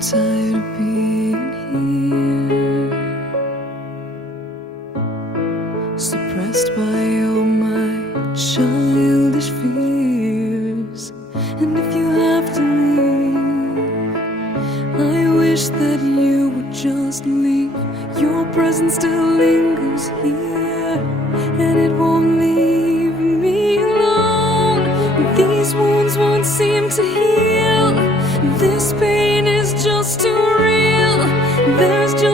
tired of being here, suppressed by all my childish fears. And if you have to leave, I wish that you would just leave. Your presence still lingers here, and it won't leave me alone. These wounds won't seem to heal. This pain is just too real. There's just